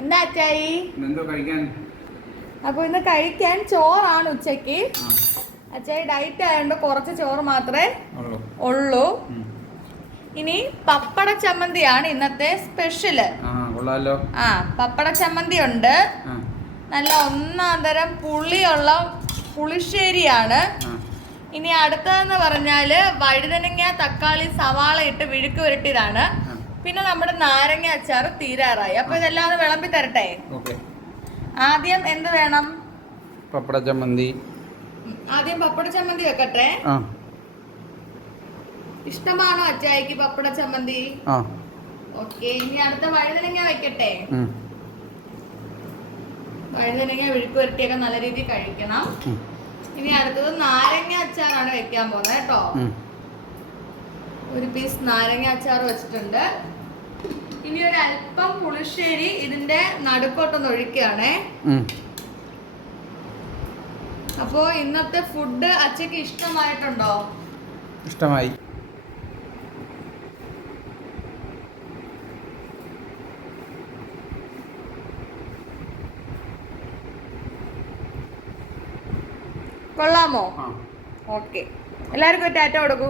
എന്താ അച്ചായി? അപ്പൊ ഇന്ന് കഴിക്കാൻ ചോറാണ് ഉച്ചക്ക്. അച്ചായി ഡയറ്റ് ആയതുകൊണ്ട് കുറച്ച് ചോറ് മാത്രമേ ഉള്ളൂ. ഇനി പപ്പട ചമ്മന്തിയാണ് ഇന്നത്തെ സ്പെഷ്യല്. പപ്പട ചമ്മന്തി ഉണ്ട്. നല്ല ഒന്നാന്തരം പുളിയുള്ള പുളിശ്ശേരിയാണ്. ഇനി അടുത്തതെന്ന് പറഞ്ഞാല് വഴുതനങ്ങ, തക്കാളി, സവാള ഇട്ട് വിഴുക്ക് പുരട്ടിയതാണ്. പിന്നെ നമ്മുടെ നാരങ്ങ അച്ചാറ് തീരാറായി. അപ്പൊ ഇതെല്ലാം ഒന്ന് വിളമ്പി തരട്ടെ. ആദ്യം എന്ത് വേണം? പപ്പട ചമ്മന്തി. ആദ്യം പപ്പട ചമ്മന്തി വെക്കട്ടെ. ഇഷ്ടമാണോ അച്ചായിക്ക് പപ്പട ചമ്മന്തി? ഓക്കെ. ഇനി അടുത്ത വഴുതനങ്ങ വെക്കട്ടെ. വഴുതനങ്ങ വിഴുക്ക് പുരട്ടിയൊക്കെ നല്ല രീതിയിൽ കഴിക്കണം. ഇനി അടുത്തത് നാരങ്ങ അച്ചാറാണ് വെക്കാൻ പോകുന്നത് കേട്ടോ. ഒരു പീസ് നാരങ്ങ അച്ചാർ വെച്ചിട്ടുണ്ട്. ഇനി ഒരു അല്പം പുളിശ്ശേരി ഇതിന്റെ നടുക്കോട്ടൊന്ന് ഒഴിക്കുകയാണേ. അപ്പോ ഇന്നത്തെ ഫുഡ് അച്ചയ്ക്ക് ഇഷ്ടമായിട്ടുണ്ടോ? ഇഷ്ടമായി. കൊള്ളാമോ? ഓക്കെ. എല്ലാവർക്കും ടാറ്റ കൊടുക്കൂ.